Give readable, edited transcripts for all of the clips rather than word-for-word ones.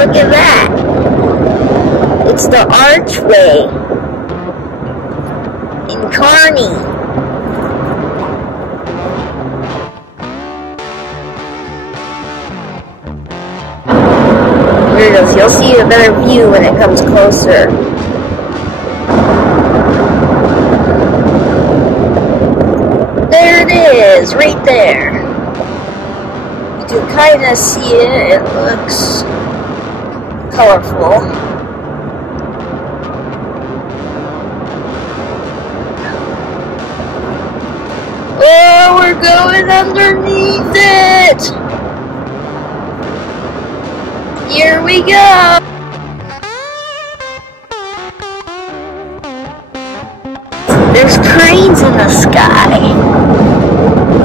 Look at that. It's the archway in Kearney. There it is. You'll see a better view when it comes closer. There it is, right there. You can kind of see it. It looks colorful. Oh, we're going underneath it. Here we go. There's cranes in the sky.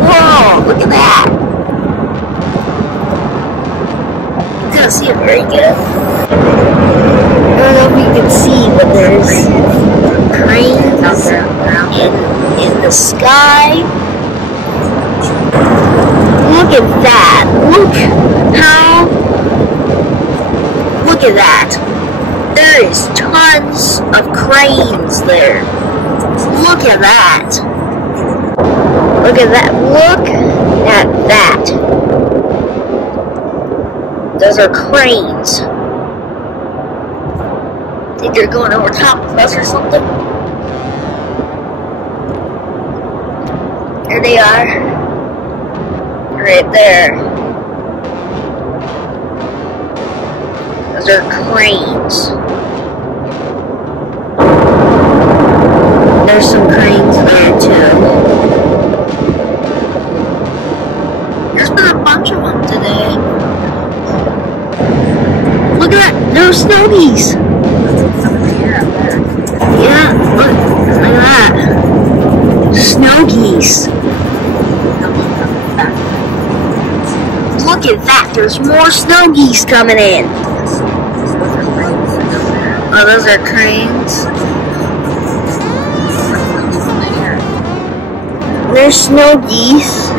Whoa, look at that. You can't see it very good. I don't know if you can see, but there's cranes in the sky. Look at that. Look at that. There is tons of cranes there. Look at that. Look at that. Look at that. Those are cranes. Think you're going over top of us or something? There they are. Right there. Those are cranes. There's some cranes there too. There's been a bunch of them today. Look at that! There's snow geese! Yeah, look at that. Snow geese. Look at that! There's more snow geese coming in. Oh, those are cranes. There's snow geese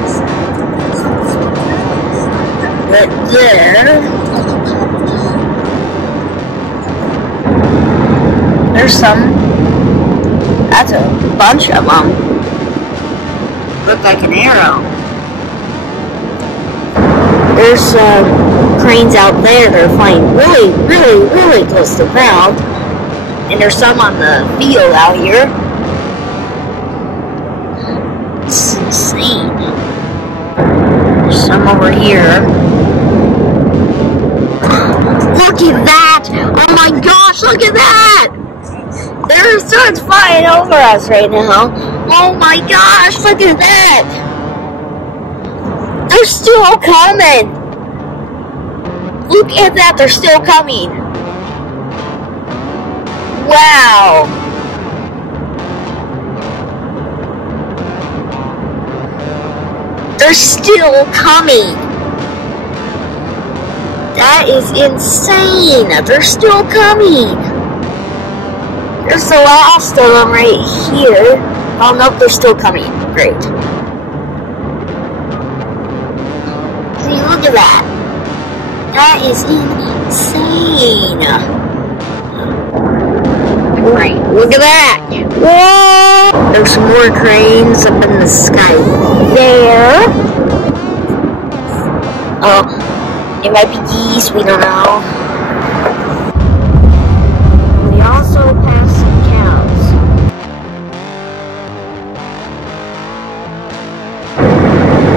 right there. There's some. That's a bunch of them. Look like an arrow. There's cranes out there that are flying really, really, really close to the ground. And there's some on the field out here. It's insane. There's some over here. Look at that! Oh my gosh, look at that! There's tons flying over us right now. Oh my gosh, look at that! They're still coming! Look at that, they're still coming. Wow! They're still coming. That is insane. They're still coming. There's the last of them right here. Oh nope, they're still coming. Great. See, look at that. That is insane. Right, look at that. Whoa! There's some more cranes up in the sky there. Oh, it might be geese, we don't know. We also passed some cows.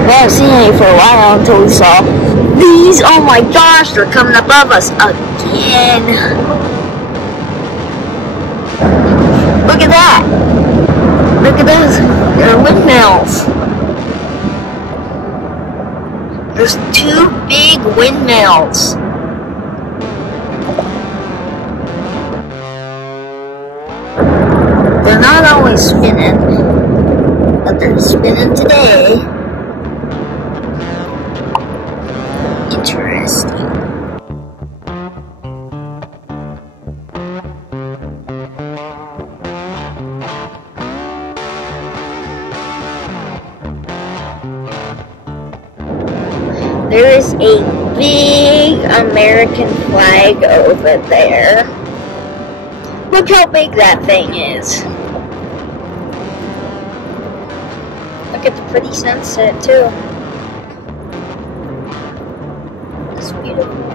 We haven't seen any for a while until we saw these. Oh my gosh, they're coming above us again. Look at that! Look at those! They're windmills! There's 2 big windmills! They're not always spinning, but they're spinning today. Interesting. There is a big American flag over there. Look how big that thing is. Look at the pretty sunset too. It's beautiful.